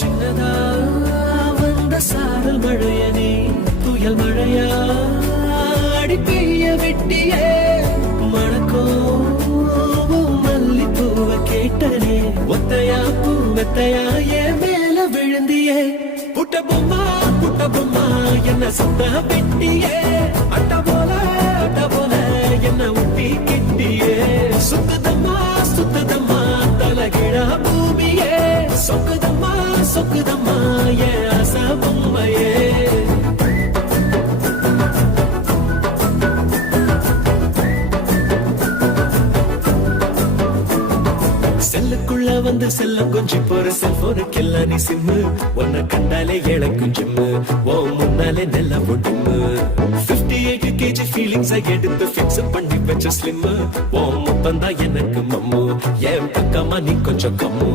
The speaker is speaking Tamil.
சின்னதா வந்த சாரல் மழையனே புயல் மழையா அடி பெய்ய வெட்டியே மணக்கோ மல்லிப்பூவை கேட்டனே ஒத்தையா பூவத்தையா என் மேல விழுந்தியே புட்ட பொம்மா என்ன சொந்த வெட்டியே அட்ட போல என்ன ஊட்டி கிட்டியே சுத்துதம்மா தலகிழா பூமியே சொக்குதம்மா என் ஆசை பொம்மையே செல்லுக்குள்ள வந்து செல்லம் கொஞ்சி போற செல்போனுக்கெல்லாம் நீ சிம்மு உன்னை கண்டாலே இழக்கும் ஜிம்மு ஓ முன்னாலே நெல்ல ஒட்டுமு 58 kg ஃபீலிங்ஸ் எடுத்து ஃபிக்ஸ் பண்ணி வச்ச ஸ்லிம் ஓ முத்தம் தான் எனக்கு மம்மு என் பக்கமா நீ கொஞ்சம் கம்மு